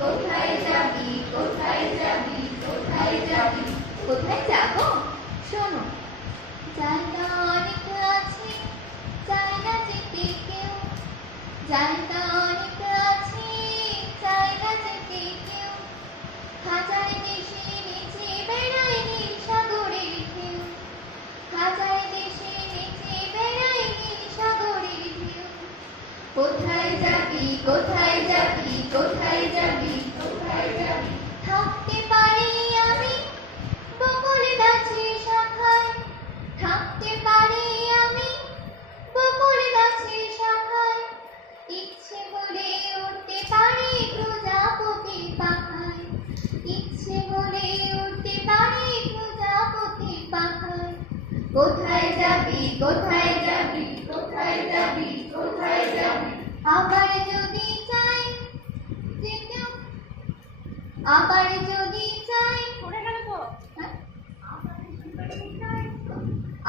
কোথায় যাবি কোথায় যাবি কোথায় যাবি কোথায় যাবো শোনো জায়গা অনেক আছে চাই না যেতে কেউ জায়গা অনেক আছে চাই না যেতে কেউ হাজার দেশে নেচে বেড়ায় নীল সাগরের ঢেউ হাজার দেশে নেচে বেড়ায় নীল সাগরের ঢেউ কোথায় যাবি কোথায় যাবি কোথায় যাবি কোথায় যাবি থাকতে পারি আমি বকুল গাছের শাখায় থাকতে পারি আমি বকুল গাছের শাখায় ইচ্ছে হলে উঠতে পারি প্রজাপতির পাখায় ইচ্ছে হলে উঠতে পারি প্রজাপতির পাখায় কোথায় যাবি কোথায় যাবি কোথায় যাবি কোথায় যাবি আবার যদি চাই যেতেও আবার যদি চাই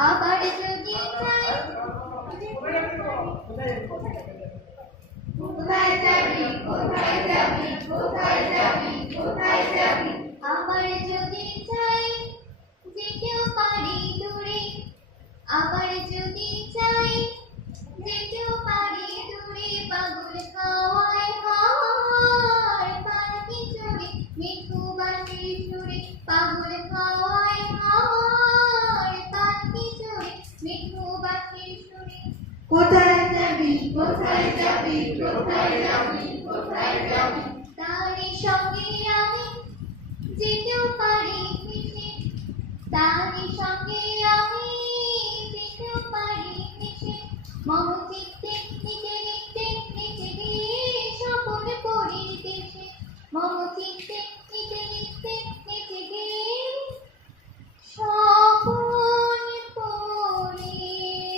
আবার যদি চাই কোথায় যাবি কোথায় যাবি কোথায় যাবি কোথায় যাবি আবার যদি চাই যেতেও পারি দূরে আবার যদি চাই যেতেও পারি দূরে পাগল খাওয়ায় হাওয়ায় তার কি চুরি মিঠু বাঁশির সুরে পাগল খাওয়ায় হাওয়ায় তার কি চুরি মিঠু বাঁশির সুরে কোথায় যাবি কোথায় যাবি কোথায় যাবি কোথায় যাবি তারই সঙ্গে আমি যেতেও পারি মিশে তারই সঙ্গে আমি যেতেও পারি মিশে মম চিত্তে নিতে নিতে নিচে গিয়ে স্বপন পরিবেশে মম চিত্তে নিতে নিতে নিচে গিয়ে স্বপন পরিবেশে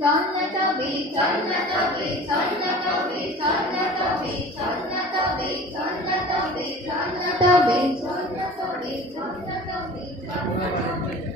চল না তবে চল না তবে চল না তবে চল না তবে চল না তবে চল না তবে চল না তবে চল না তবে চল না তবে চল না তবে